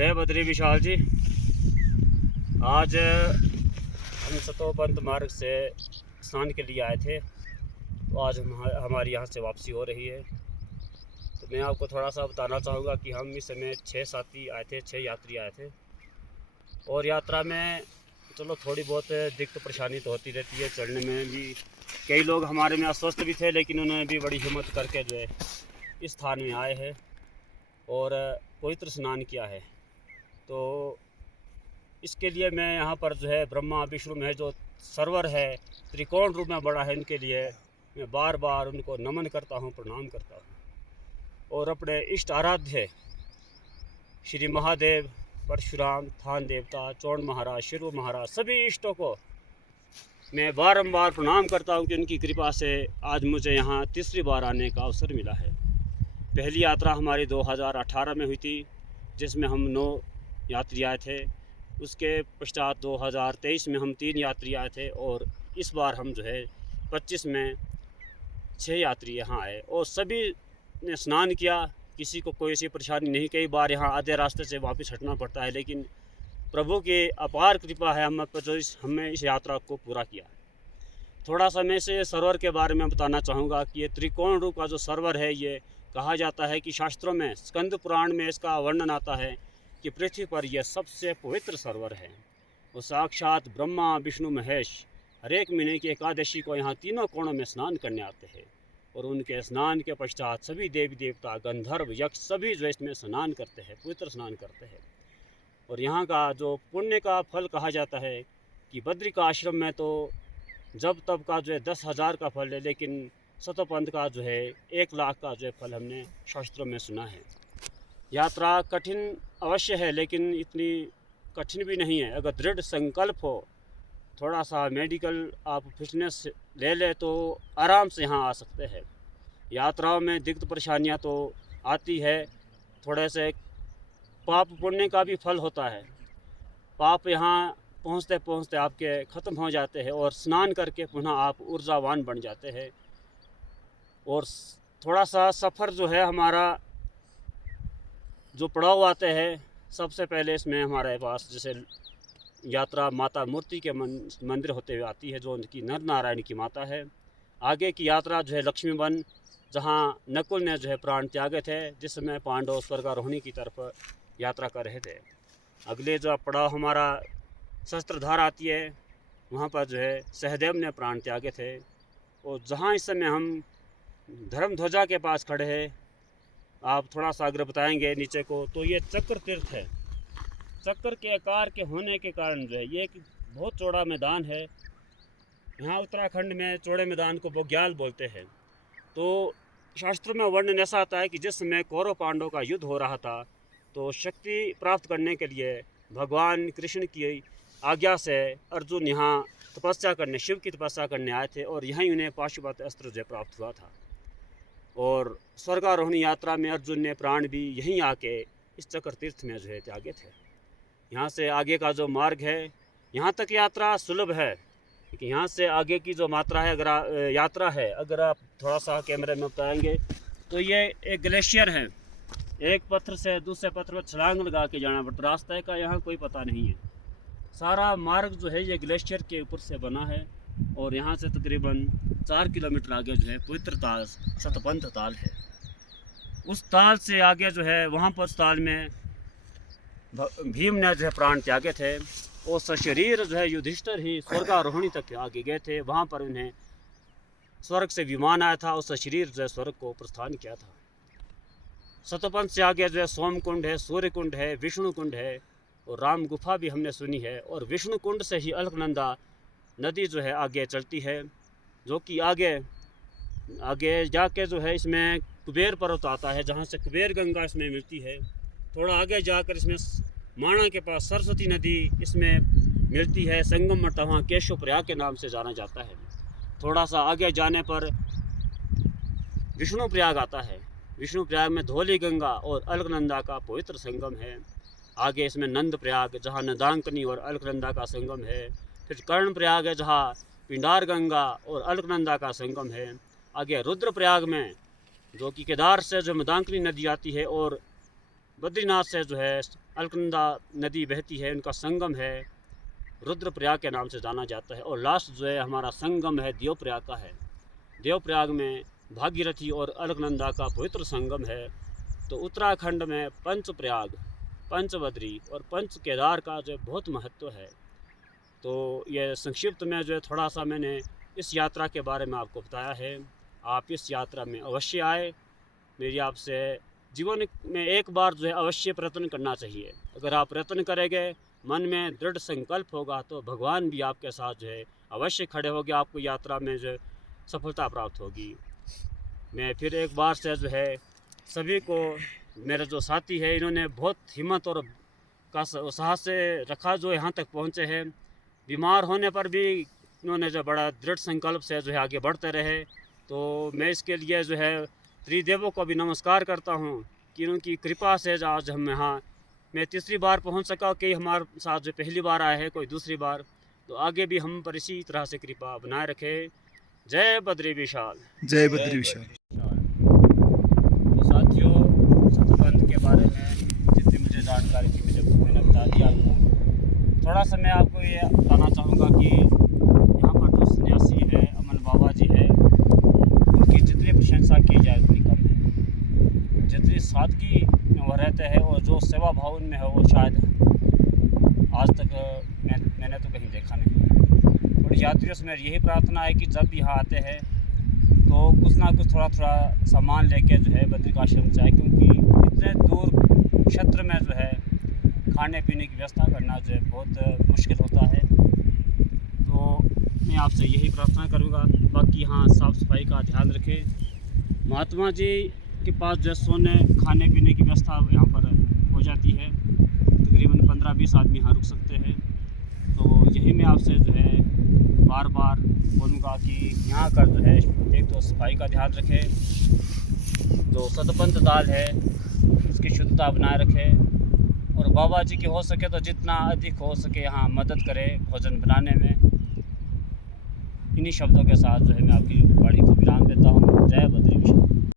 जय बद्री विशाल जी। आज हम सतोपंथ मार्ग से स्नान के लिए आए थे, तो आज हमारी यहाँ से वापसी हो रही है। तो मैं आपको थोड़ा सा बताना चाहूँगा कि हम इस समय 6 साथी आए थे, 6 यात्री आए थे। और यात्रा में चलो थोड़ी बहुत दिक्कत परेशानी तो होती रहती है। चढ़ने में भी कई लोग हमारे में अस्वस्थ भी थे, लेकिन उन्होंने भी बड़ी हिम्मत करके जो है इस स्थान में आए हैं और पवित्र स्नान किया है। तो इसके लिए मैं यहाँ पर जो है ब्रह्मा विष्णु में जो सर्वर है, त्रिकोण रूप में बड़ा है, इनके लिए मैं बार बार उनको नमन करता हूँ, प्रणाम करता हूँ। और अपने इष्ट आराध्य श्री महादेव, परशुराम, थान देवता, चौड़ महाराज, शिव महाराज, सभी इष्टों को मैं बारंबार प्रणाम करता हूँ कि उनकी कृपा से आज मुझे यहाँ तीसरी बार आने का अवसर मिला है। पहली यात्रा हमारी 2018 में हुई थी, जिसमें हम 9 यात्री आए थे। उसके पश्चात 2023 में हम 3 यात्री आए थे और इस बार हम जो है 25 में 6 यात्री यहाँ आए और सभी ने स्नान किया। किसी को कोई ऐसी परेशानी नहीं। कई बार यहाँ आधे रास्ते से वापस हटना पड़ता है, लेकिन प्रभु की अपार कृपा है हम पर, जो हमने इस यात्रा को पूरा किया। थोड़ा सा मैं इसे सरोवर के बारे में बताना चाहूँगा कि ये त्रिकोण रूप का जो सरोवर है, ये कहा जाता है कि शास्त्रों में, स्कंद पुराण में इसका वर्णन आता है कि पृथ्वी पर यह सबसे पवित्र सरोवर है। वो साक्षात ब्रह्मा विष्णु महेश हर एक महीने की एकादशी को यहाँ तीनों कोणों में स्नान करने आते हैं और उनके स्नान के पश्चात सभी देवी देवता, गंधर्व, यक्ष सभी जो इसमें स्नान करते हैं, पवित्र स्नान करते हैं। और यहाँ का जो पुण्य का फल कहा जाता है कि बद्री का आश्रम में तो जब तब का जो है 10,000 का फल है, लेकिन सतोपंथ का जो है 1 लाख का जो है फल हमने शास्त्रों में सुना है। यात्रा कठिन अवश्य है, लेकिन इतनी कठिन भी नहीं है। अगर दृढ़ संकल्प हो, थोड़ा सा मेडिकल आप फिटनेस ले ले तो आराम से यहाँ आ सकते हैं। यात्राओं में दिक्कत परेशानियाँ तो आती है, थोड़े से पाप पुण्य का भी फल होता है। पाप यहाँ पहुँचते पहुँचते आपके ख़त्म हो जाते हैं और स्नान करके पुनः आप ऊर्जावान बन जाते हैं। और थोड़ा सा सफ़र जो है हमारा जो पड़ाव आते हैं, सबसे पहले इसमें हमारे पास जैसे यात्रा माता मूर्ति के मंदिर होते हुए आती है, जो उनकी नर नारायण की माता है। आगे की यात्रा जो है लक्ष्मी वन, जहाँ नकुल ने जो है प्राण त्यागे थे, जिस समय पांडव स्वर्गारोहणी की तरफ यात्रा कर रहे थे। अगले जो पड़ाव हमारा शस्त्रधार आती है, वहाँ पर जो है सहदेव ने प्राण त्यागे थे। और जहाँ इस समय हम धर्म ध्वजा के पास खड़े हैं, आप थोड़ा सा अगर बताएंगे नीचे को, तो ये चक्र तीर्थ है। चक्र के आकार के होने के कारण जो है ये एक बहुत चौड़ा मैदान है। यहाँ उत्तराखंड में चौड़े मैदान को बोग्याल बोलते हैं। तो शास्त्रों में वर्णन ऐसा आता है कि जिस समय कौरव पांडव का युद्ध हो रहा था, तो शक्ति प्राप्त करने के लिए भगवान कृष्ण की आज्ञा से अर्जुन यहाँ तपस्या करने, शिव की तपस्या करने आए थे और यहीं उन्हें पाशुपत अस्त्र जो प्राप्त हुआ था। और स्वर्गारोहणी यात्रा में अर्जुन ने प्राण भी यहीं आके इस चक्र तीर्थ में जो है त्यागे थे। यहाँ से आगे का जो मार्ग है, यहाँ तक यात्रा सुलभ है, लेकिन यहाँ से आगे की जो मात्रा है, अगर यात्रा है, अगर आप थोड़ा सा कैमरे में बताएंगे तो ये एक ग्लेशियर है। एक पत्थर से दूसरे पत्थर पर छलांग लगा के जाना पड़ता। रास्ते का यहाँ कोई पता नहीं है। सारा मार्ग जो है ये ग्लेशियर के ऊपर से बना है और यहाँ से तकरीबन 4 किलोमीटर आगे जो है पवित्र ताल सतपंथ ताल है। उस ताल से आगे जो है, वहाँ पर उस ताल में भीम ने जो है प्राण त्यागे थे और सशरीर जो है युधिष्ठिर ही स्वर्गारोहणी तक आगे गए थे। वहाँ पर उन्हें स्वर्ग से विमान आया था और सशरीर जो है स्वर्ग को प्रस्थान किया था। सतोपंथ से आगे जो है सोमकुंड है, सूर्य कुंड है, विष्णु कुंड है और राम गुफा भी हमने सुनी है। और विष्णु कुंड से ही अलकनंदा नदी जो है आगे चलती है, जो कि आगे जाके जो है इसमें कुबेर पर्वत आता है, जहाँ से कुबेर गंगा इसमें मिलती है। थोड़ा आगे जाकर इसमें माणा के पास सरस्वती नदी इसमें मिलती है। संगम मठ वहाँ केशव प्रयाग के नाम से जाना जाता है। थोड़ा सा आगे जाने पर विष्णु प्रयाग आता है। विष्णु प्रयाग में धौली गंगा और अलकनंदा का पवित्र संगम है। आगे इसमें नंद प्रयाग, जहाँ नंदांकनी और अलकनंदा का संगम है। फिर कर्ण प्रयाग है, जहाँ पिंडार गंगा और अलकनंदा का संगम है। आगे रुद्र प्रयाग में, जो कि केदार से जो मंदाकिनी नदी आती है और बद्रीनाथ से जो है अलकनंदा नदी बहती है, उनका संगम है, रुद्रप्रयाग के नाम से जाना जाता है। और लास्ट जो है हमारा संगम है देवप्रयाग का है। देवप्रयाग में भागीरथी और अलकनंदा का पवित्र संगम है। तो उत्तराखंड में पंचप्रयाग, पंचबद्री और पंच केदार का जो बहुत महत्व है। तो ये संक्षिप्त में जो है थोड़ा सा मैंने इस यात्रा के बारे में आपको बताया है। आप इस यात्रा में अवश्य आए। मेरी आपसे जीवन में एक बार जो है अवश्य प्रयत्न करना चाहिए। अगर आप प्रयत्न करेंगे, मन में दृढ़ संकल्प होगा, तो भगवान भी आपके साथ जो है अवश्य खड़े होंगे, आपको यात्रा में जो सफलता प्राप्त होगी। मैं फिर एक बार से जो है सभी को, मेरे जो साथी है इन्होंने बहुत हिम्मत और का साहस से रखा, जो यहाँ तक पहुँचे हैं। बीमार होने पर भी इन्होंने जो बड़ा दृढ़ संकल्प से जो है आगे बढ़ते रहे। तो मैं इसके लिए जो है त्रिदेवों को भी नमस्कार करता हूँ कि उनकी कृपा से आज हम यहाँ, मैं तीसरी बार पहुँच सका। कि हमारे साथ जो पहली बार आए हैं, कोई दूसरी बार, तो आगे भी हम पर इसी तरह से कृपा बनाए रखे। जय बद्री विशाल, जय बद्री विशाल। तो साथियों, सतपंथ के बारे में जितनी मुझे जानकारी थी मैंने बता दी आपको। थोड़ा सा मैं आपको ये बताना चाहूँगा कि यहाँ पर जो सन्यासी है अमन बाबा जी है, उनकी जितनी प्रशंसा की जाए उतनी कम है। जितनी सादगी में वो रहते हैं और जो सेवा भाव उनमें है, वो शायद आज तक मैंने तो कहीं देखा नहीं। और यात्रियों से मेरी यही प्रार्थना है कि जब भी यहाँ आते हैं तो कुछ ना कुछ थोड़ा सामान लेके जो है बद्रिकाश्रम से आए, क्योंकि इतने दूर क्षेत्र में जो है खाने पीने की व्यवस्था करना जो है बहुत मुश्किल होता है। तो मैं आपसे यही प्रार्थना करूँगा। बाकी यहाँ साफ़ सफाई का ध्यान रखें। महात्मा जी के पास जो सोने खाने पीने की व्यवस्था यहाँ पर हो जाती है। तकरीबन 15-20 आदमी यहाँ रुक सकते हैं। तो यही मैं आपसे जो है बार बार बोलूँगा कि यहाँ कर जो है एक तो सफाई का ध्यान रखें, जो सतपंथ दाल है उसकी शुद्धता बनाए रखें, और बाबा जी की हो सके तो जितना अधिक हो सके यहाँ मदद करें भोजन बनाने में। इन्हीं शब्दों के साथ जो है मैं आपकी वाणी को विराम देता हूँ। जय बद्री विशाल।